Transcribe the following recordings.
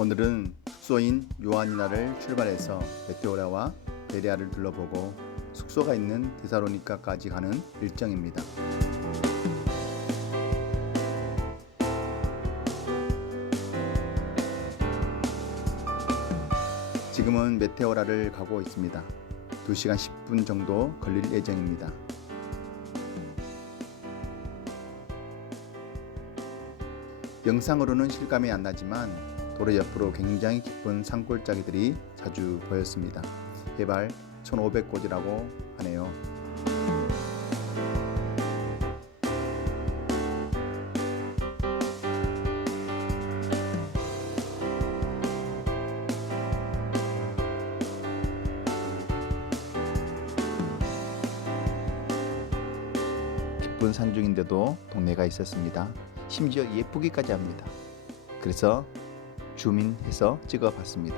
오늘은 숙소인 요아니나를 출발해서 메테오라와 베레아를 둘러보고 숙소가 있는 데살로니카까지 가는 일정입니다. 지금은 메테오라를 가고 있습니다. 2시간 10분 정도 걸릴 예정입니다. 영상으로는 실감이 안 나지만 도로 옆으로 굉장히 깊은 산골짜기들이 자주 보였습니다. 해발 1500고지라고 하네요. 깊은 산중인데도 동네가 있었습니다. 심지어 예쁘기까지 합니다. 그래서 줌인해서 찍어봤습니다.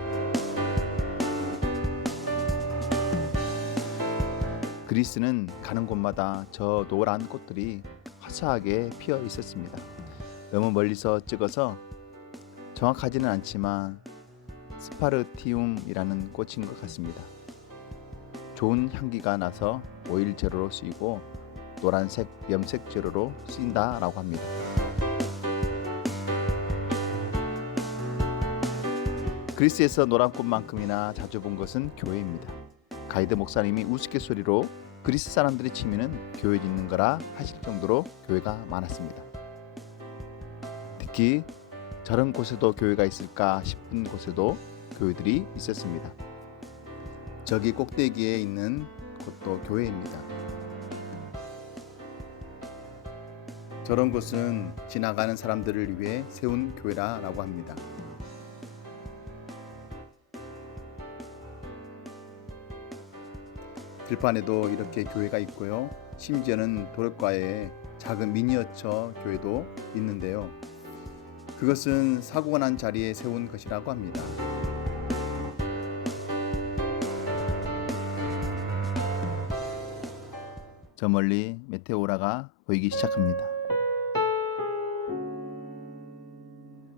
그리스는 가는 곳마다 저 노란 꽃들이 화사하게 피어 있었습니다. 너무 멀리서 찍어서 정확하지는 않지만 스파르티움이라는 꽃인 것 같습니다. 좋은 향기가 나서 오일 재료로 쓰이고 노란색 염색 재료로 쓰인다라고 합니다. 그리스에서 노란 꽃만큼이나 자주 본 것은 교회입니다. 가이드 목사님이 우스갯소리로 그리스 사람들이 치면은 교회 짓는 거라 하실 정도로 교회가 많았습니다. 특히 저런 곳에도 교회가 있을까 싶은 곳에도 교회들이 있었습니다. 저기 꼭대기에 있는 곳도 교회입니다. 저런 곳은 지나가는 사람들을 위해 세운 교회라고 합니다. 들판에도 이렇게 교회가 있고요. 심지어는 도로가에 작은 미니어처 교회도 있는데요. 그것은 사고가 난 자리에 세운 것이라고 합니다. 저 멀리 메테오라가 보이기 시작합니다.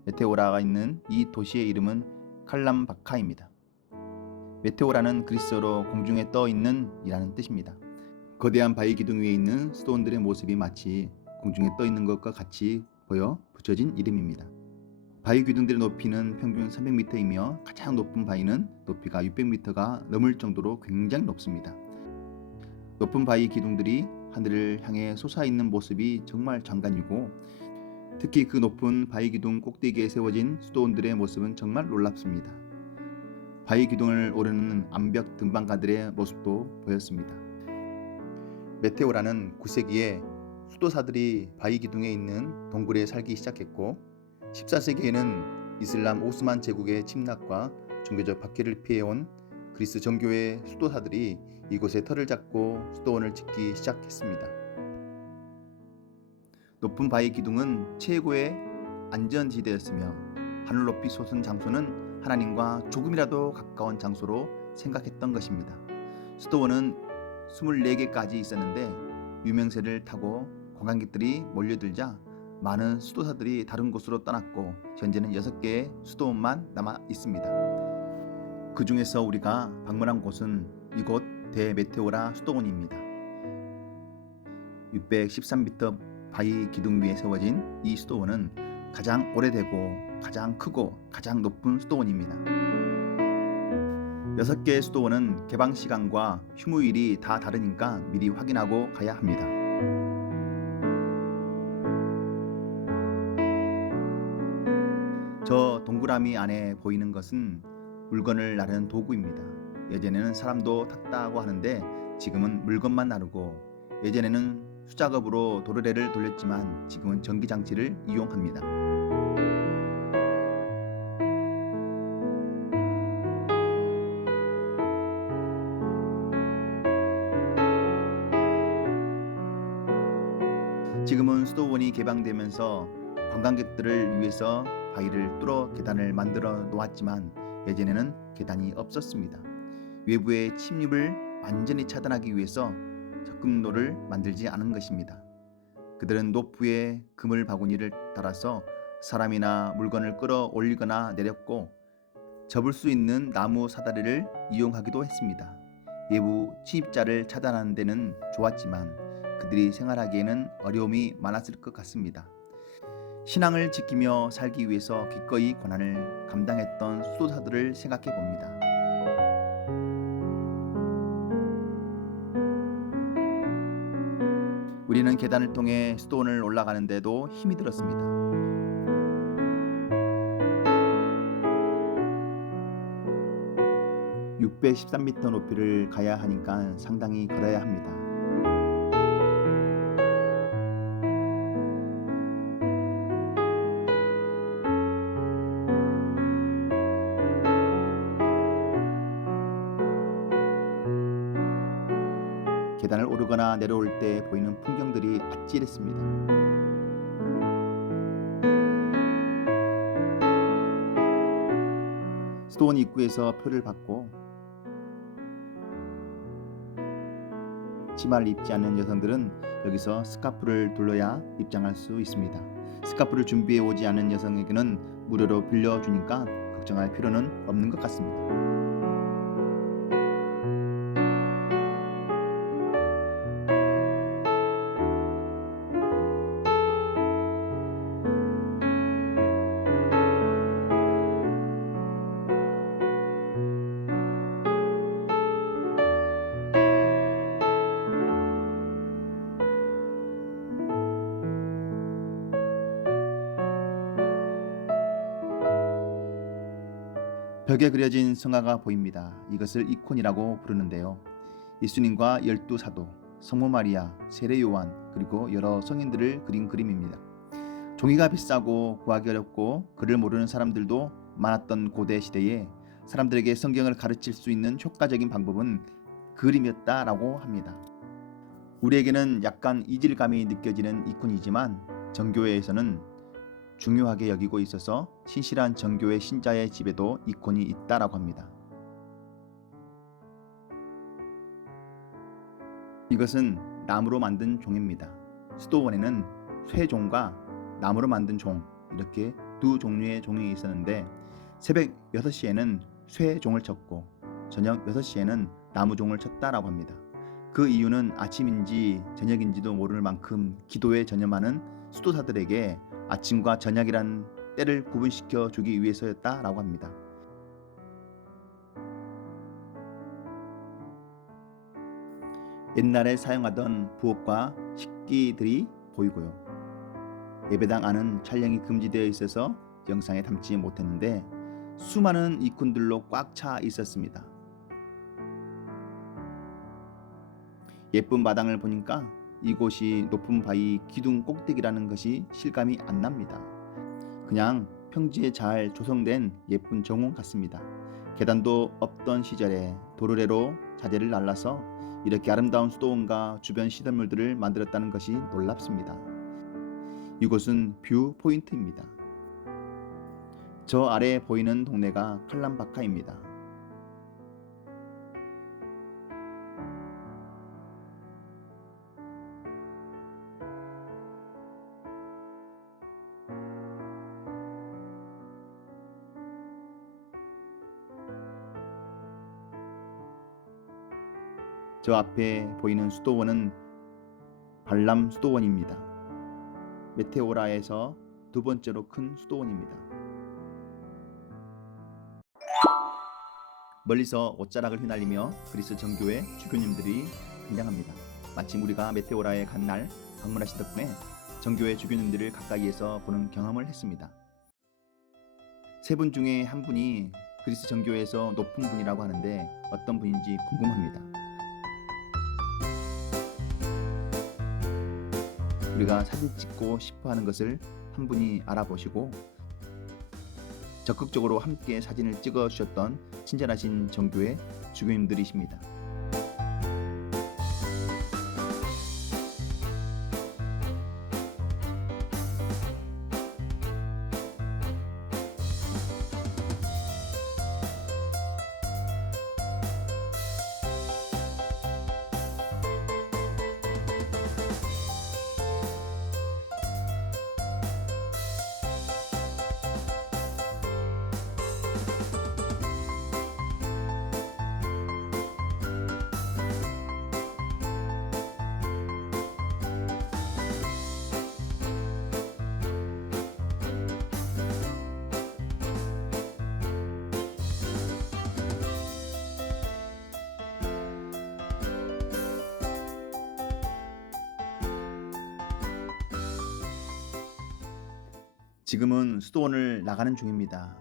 메테오라가 있는 이 도시의 이름은 칼람바카입니다. 메테오라는 그리스어로 공중에 떠 있는 이라는 뜻입니다. 거대한 바위 기둥 위에 있는 스톤들의 모습이 마치 공중에 떠 있는 것과 같이 보여 붙여진 이름입니다. 바위 기둥들의 높이는 평균 300m이며 가장 높은 바위는 높이가 600m가 넘을 정도로 굉장히 높습니다. 높은 바위 기둥들이 하늘을 향해 솟아있는 모습이 정말 장관이고 특히 그 높은 바위 기둥 꼭대기에 세워진 스톤들의 모습은 정말 놀랍습니다. 바위 기둥을 오르는 암벽 등반가들의 모습도 보였습니다. 메테오라는 9세기에 수도사들이 바위 기둥에 있는 동굴에 살기 시작했고 14세기에는 이슬람 오스만 제국의 침략과 종교적 박해를 피해온 그리스 정교의 수도사들이 이곳에 터를 잡고 수도원을 짓기 시작했습니다. 높은 바위 기둥은 최고의 안전지대였으며 하늘 높이 솟은 장소는 하나님과 조금이라도 가까운 장소로 생각했던 것입니다. 수도원은 24개까지 있었는데 유명세를 타고 관광객들이 몰려들자 많은 수도사들이 다른 곳으로 떠났고 현재는 6개의 수도원만 남아 있습니다. 그 중에서 우리가 방문한 곳은 이곳 대메테오라 수도원입니다. 613m 바위 기둥 위에 세워진 이 수도원은 가장 오래되고 가장 크고 가장 높은 수도원입니다. 6개의 수도원은 개방 시간과 휴무일이 다 다르니까 미리 확인하고 가야 합니다. 저 동그라미 안에 보이는 것은 물건을 나르는 도구입니다. 예전에는 사람도 탔다고 하는데 지금은 물건만 나르고 예전에는 수작업으로 도르래를 돌렸지만 지금은 전기장치를 이용합니다. 지금은 수도원이 개방되면서 관광객들을 위해서 바위를 뚫어 계단을 만들어 놓았지만 예전에는 계단이 없었습니다. 외부의 침입을 완전히 차단하기 위해서 접근로를 만들지 않은 것입니다. 그들은 노프에 그물 바구니를 달아서 사람이나 물건을 끌어올리거나 내렸고 접을 수 있는 나무 사다리를 이용하기도 했습니다. 외부 침입자를 차단하는 데는 좋았지만 그들이 생활하기에는 어려움이 많았을 것 같습니다. 신앙을 지키며 살기 위해서 기꺼이 고난을 감당했던 수도사들을 생각해 봅니다. 우리는 계단을 통해 수도원을 올라가는데도 힘이 들었습니다. (613m) 높이를 가야 하니까 상당히 걸어야 합니다. 계단을 오르거나 내려올 때 보이는 풍경들이 아찔했습니다. 수도원 입구에서 표를 받고 치마를 입지 않는 여성들은 여기서 스카프를 둘러야 입장할 수 있습니다. 스카프를 준비해 오지 않은 여성에게는 무료로 빌려주니까 걱정할 필요는 없는 것 같습니다. 벽에 그려진 성화가 보입니다. 이것을 이콘이라고 부르는데요. 예수님과 12사도, 성모 마리아, 세례 요한, 그리고 여러 성인들을 그린 그림입니다. 종이가 비싸고 구하기 어렵고 글을 모르는 사람들도 많았던 고대 시대에 사람들에게 성경을 가르칠 수 있는 효과적인 방법은 그림이었다라고 합니다. 우리에게는 약간 이질감이 느껴지는 이콘이지만 정교회에서는 중요하게 여기고 있어서 신실한 정교회 신자의 집에도 이콘이 있다라고 합니다. 이것은 나무로 만든 종입니다. 수도원에는 쇠종과 나무로 만든 종, 이렇게 두 종류의 종이 있었는데 새벽 6시에는 쇠종을 쳤고 저녁 6시에는 나무종을 쳤다라고 합니다. 그 이유는 아침인지 저녁인지도 모를 만큼 기도에 전념하는 수도사들에게 아침과 저녁이란 때를 구분시켜 주기 위해서였다라고 합니다. 옛날에 사용하던 부엌과 식기들이 보이고요. 예배당 안은 촬영이 금지되어 있어서 영상에 담지 못했는데 수많은 이콘들로 꽉 차 있었습니다. 예쁜 마당을 보니까 이곳이 높은 바위 기둥 꼭대기라는 것이 실감이 안 납니다. 그냥 평지에 잘 조성된 예쁜 정원 같습니다. 계단도 없던 시절에 도르래로 자재를 날라서 이렇게 아름다운 수도원과 주변 시설물들을 만들었다는 것이 놀랍습니다. 이곳은 뷰 포인트입니다. 저 아래 보이는 동네가 칼람바카입니다. 저 앞에 보이는 수도원은 발람 수도원입니다. 메테오라에서 두 번째로 큰 수도원입니다. 멀리서 옷자락을 휘날리며 그리스 정교회 주교님들이 등장합니다. 마침 우리가 메테오라에 간 날 방문하신 덕분에 정교회 주교님들을 가까이에서 보는 경험을 했습니다. 세 분 중에 한 분이 그리스 정교회에서 높은 분이라고 하는데 어떤 분인지 궁금합니다. 우리가 사진 찍고 싶어 하는 것을 한 분이 알아보시고 적극적으로 함께 사진을 찍어 주셨던 친절하신 정교회 주교님들이십니다. 지금은 수도원을 나가는 중입니다.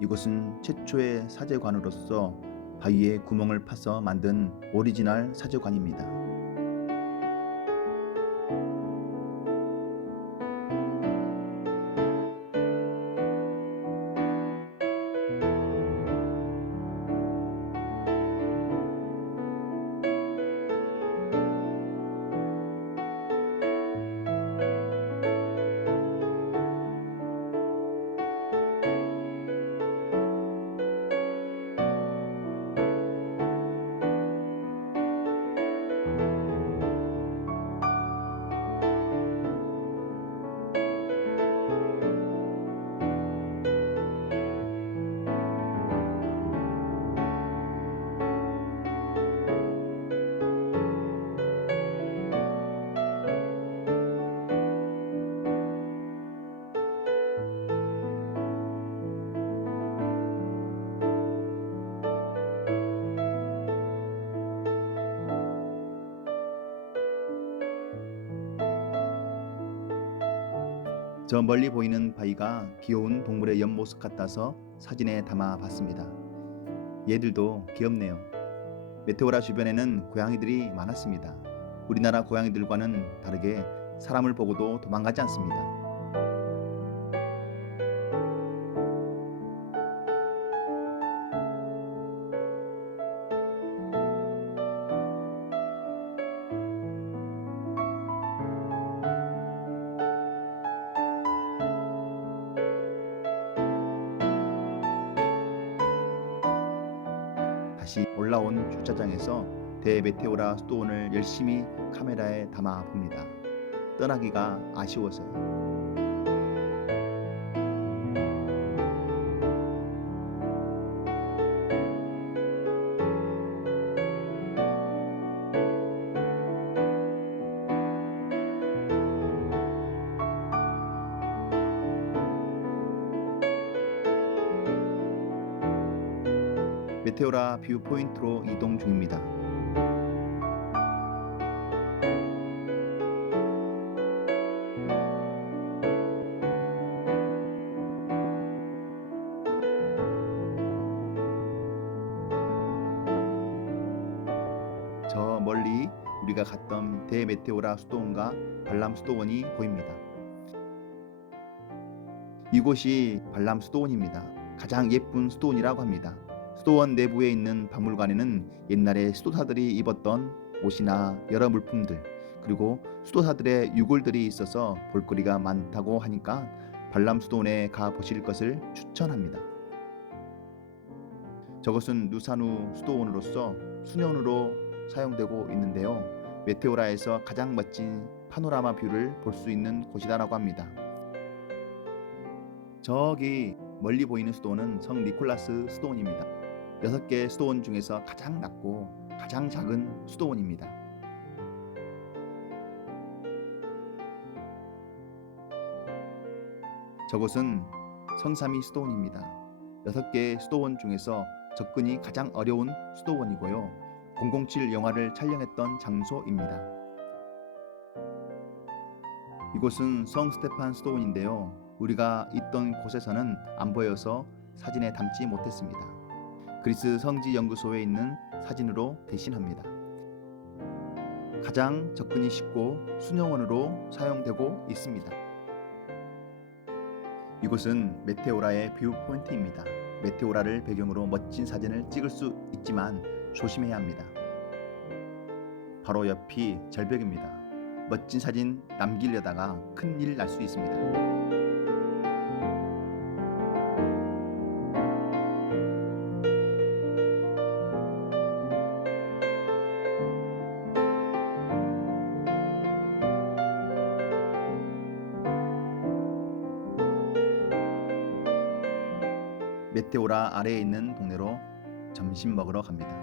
이곳은 최초의 사제관으로서 바위에 구멍을 파서 만든 오리지널 사제관입니다. 저 멀리 보이는 바위가 귀여운 동물의 옆모습 같아서 사진에 담아 봤습니다. 얘들도 귀엽네요. 메테오라 주변에는 고양이들이 많았습니다. 우리나라 고양이들과는 다르게 사람을 보고도 도망가지 않습니다. 다시 올라온 주차장에서 대메테오라 수도원을 열심히 카메라에 담아 봅니다. 떠나기가 아쉬워서요. 메테오라 뷰 포인트로 이동 중입니다. 저 멀리 우리가 갔던 대메테오라 수도원과 발람 수도원이 보입니다. 이곳이 발람 수도원입니다. 가장 예쁜 수도원이라고 합니다. 수도원 내부에 있는 박물관에는 옛날에 수도사들이 입었던 옷이나 여러 물품들, 그리고 수도사들의 유골들이 있어서 볼거리가 많다고 하니까 발람 수도원에 가 보실 것을 추천합니다. 저것은 누사누 수도원으로서 수녀원으로 사용되고 있는데요. 메테오라에서 가장 멋진 파노라마 뷰를 볼 수 있는 곳이다라고 합니다. 저기 멀리 보이는 수도원은 성 니콜라스 수도원입니다. 6개 수도원 중에서 가장 낮고 가장 작은 수도원입니다. 저곳은 성삼위 수도원입니다. 6개 수도원 중에서 접근이 가장 어려운 수도원이고요. 007 영화를 촬영했던 장소입니다. 이곳은 성 스테판 수도원인데요. 우리가 있던 곳에서는 안 보여서 사진에 담지 못했습니다. 그리스 성지 연구소에 있는 사진으로 대신합니다. 가장 접근이 쉽고 수녀원으로 사용되고 있습니다. 이곳은 메테오라의 뷰 포인트입니다. 메테오라를 배경으로 멋진 사진을 찍을 수 있지만 조심해야 합니다. 바로 옆이 절벽입니다. 멋진 사진 남기려다가 큰일 날 수 있습니다. 메테오라 아래에 있는 동네로 점심 먹으러 갑니다.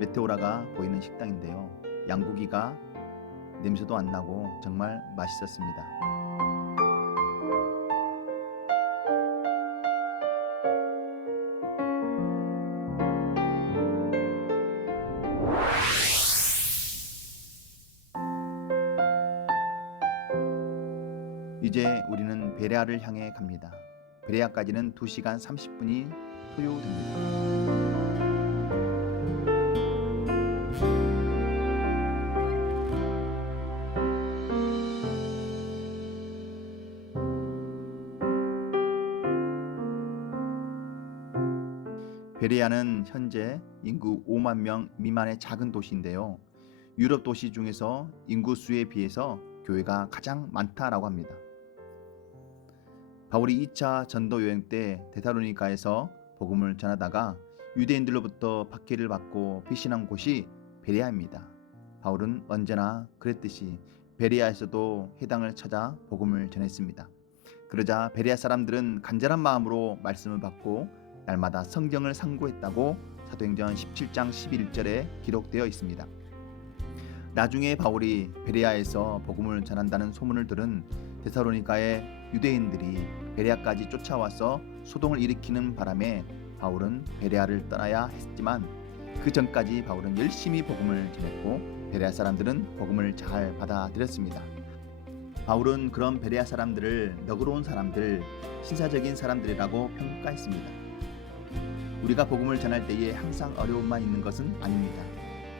메테오라가 보이는 식당인데요. 양고기가 냄새도 안 나고 정말 맛있었습니다. 이제 우리는 베레아를 향해 갑니다. 베레아까지는 2시간 30분이 소요됩니다. 베레아는 현재 인구 5만 명 미만의 작은 도시인데요. 유럽 도시 중에서 인구 수에 비해서 교회가 가장 많다라고 합니다. 바울이 2차 전도 여행 때 데살로니가에서 복음을 전하다가 유대인들로부터 박해를 받고 피신한 곳이 베레아입니다. 바울은 언제나 그랬듯이 베레아에서도 해당을 찾아 복음을 전했습니다. 그러자 베레아 사람들은 간절한 마음으로 말씀을 받고 날마다 성경을 상고했다고 사도행전 17장 11절에 기록되어 있습니다. 나중에 바울이 베레아에서 복음을 전한다는 소문을 들은 데살로니가의 유대인들이 베레아까지 쫓아와서 소동을 일으키는 바람에 바울은 베레아를 떠나야 했지만 그 전까지 바울은 열심히 복음을 전했고 베레아 사람들은 복음을 잘 받아들였습니다. 바울은 그런 베레아 사람들을 너그러운 사람들, 신사적인 사람들이라고 평가했습니다. 우리가 복음을 전할 때에 항상 어려움만 있는 것은 아닙니다.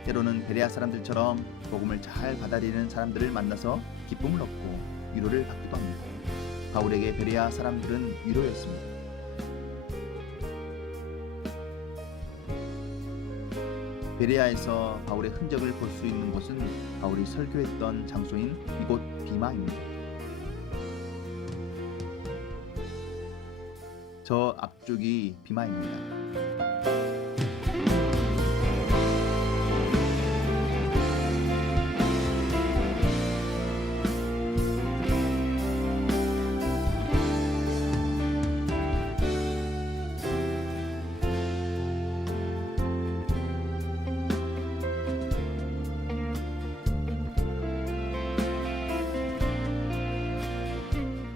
때로는 베레아 사람들처럼 복음을 잘 받아들이는 사람들을 만나서 기쁨을 얻고 위로를 받기도 합니다. 바울에게 베레아 사람들은 위로였습니다. 베레아에서 바울의 흔적을 볼 수 있는 곳은 바울이 설교했던 장소인 이곳 비마입니다. 저 앞쪽이 비마입니다.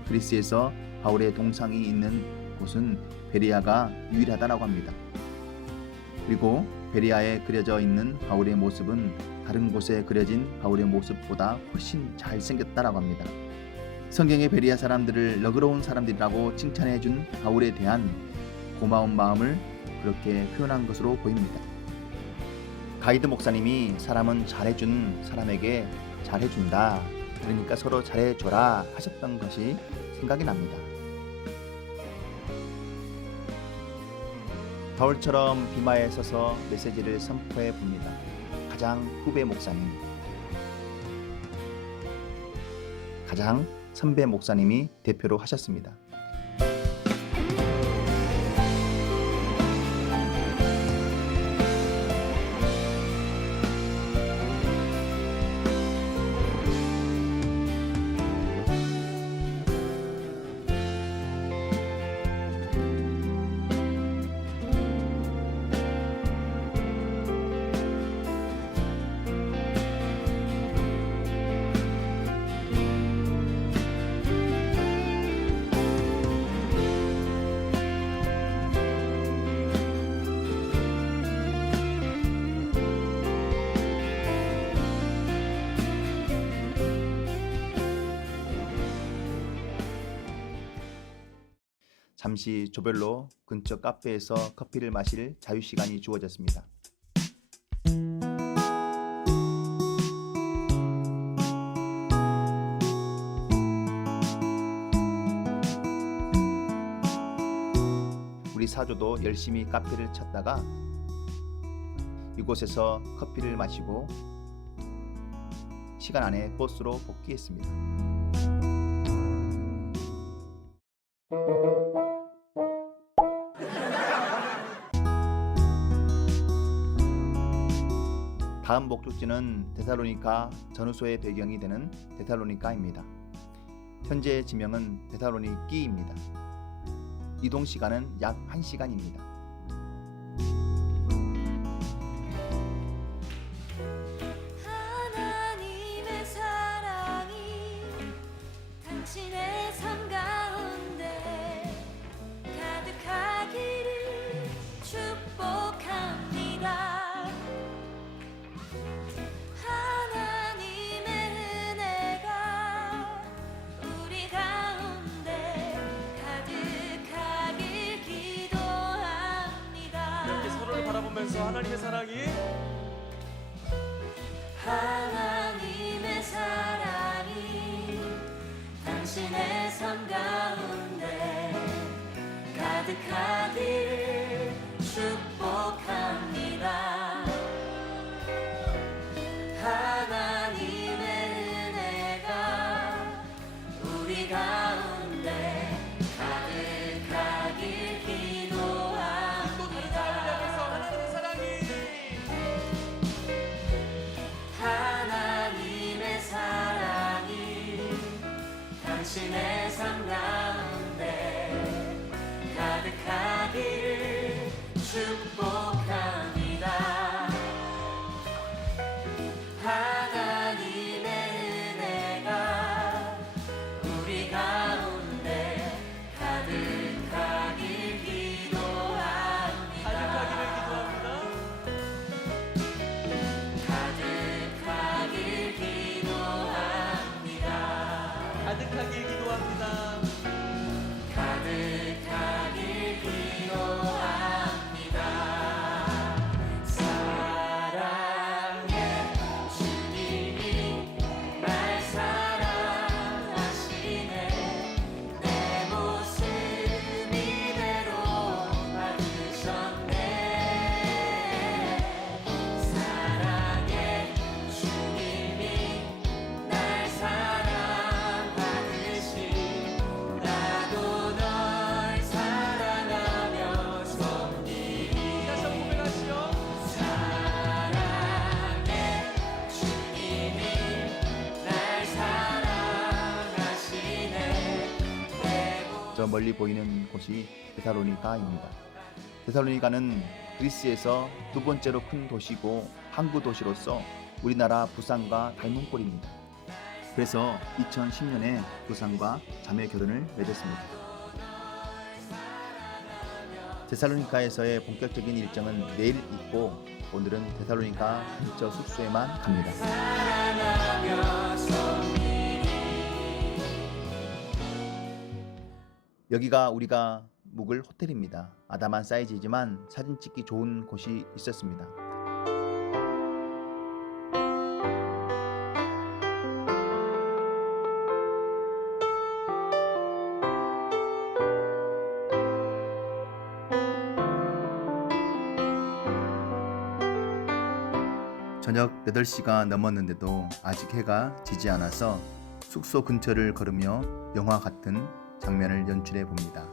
그리스에서 바울의 동상이 있는 곳은 베레아가 유일하다라고 합니다. 그리고 베레아에 그려져 있는 바울의 모습은 다른 곳에 그려진 바울의 모습보다 훨씬 잘생겼다라고 합니다. 성경의 베레아 사람들을 너그러운 사람들이라고 칭찬해 준 바울에 대한 고마운 마음을 그렇게 표현한 것으로 보입니다. 가이드 목사님이 사람은 잘해준 사람에게 잘해준다. 그러니까 서로 잘해줘라 하셨던 것이 생각이 납니다. 바울처럼 비마에 서서 메시지를 선포해 봅니다. 가장 후배 목사님, 가장 선배 목사님이 대표로 하셨습니다. 잠시 조별로 근처 카페에서 커피를 마실 자유시간이 주어졌습니다. 우리 사조도 열심히 카페를 찾다가 이곳에서 커피를 마시고 시간 안에 버스로 복귀했습니다. 다음 목적지는 데살로니가 전후소의 배경이 되는 데살로니가입니다. 현재 지명은 데살로니키입니다. 이동 시간은 약 1시간입니다. 하나님의 사랑이 당신의 삶 가운데 가득하기를 축복합니다. 하나님의 은혜가 우리 가운데 가득하길 기도합니다. 이렇게 서로를 바라보면서 하나님의 사랑이 당신의 삶 가운데 가득하기를 축복합니다. 하나님의 은혜가 우리 가운데 가득하길 기도합니다. 또 다른 사람을 향해서 하나님의 사랑이 당신의 삶 가운데 가득하기를 축복합니다. 하나님의 은혜가 우리 가운데 가득하길 기도합니다. 가득하길 기도합니다. 가득하길 기도합니다. 가득하길 기도합니다. 사랑해 주님이 날 사랑하시네. 내 모습 이대로 받으셨네. 사랑해 주님이 날 사랑받으시. 나도 널 사랑하며 섬기리. 다시 한번 고백하시죠. 사랑해 주님이 날 사랑하시네. 저 멀리 보이는 곳이 데살로니가입니다. 데살로니가는 그리스에서 두 번째로 큰 도시고 항구 도시로서 우리나라 부산과 닮은 꼴입니다. 그래서 2010년에 부산과 자매 결혼을 맺었습니다. 데살로니가에서의 본격적인 일정은 내일 있고 오늘은 데살로니가 근처 숙소에만 갑니다. 사랑하며 섬기리. 여기가 우리가 묵을 호텔입니다. 아담한 사이즈이지만 사진 찍기 좋은 곳이 있었습니다. 저녁 8시가 넘었는데도 아직 해가 지지 않아서 숙소 근처를 걸으며 영화 같은 장면을 연출해 봅니다.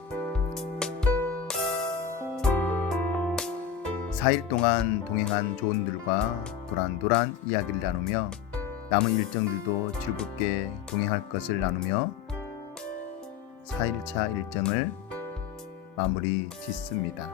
4일 동안 동행한 조원들과 도란도란 이야기를 나누며 남은 일정들도 즐겁게 동행할 것을 나누며 4일차 일정을 마무리 짓습니다.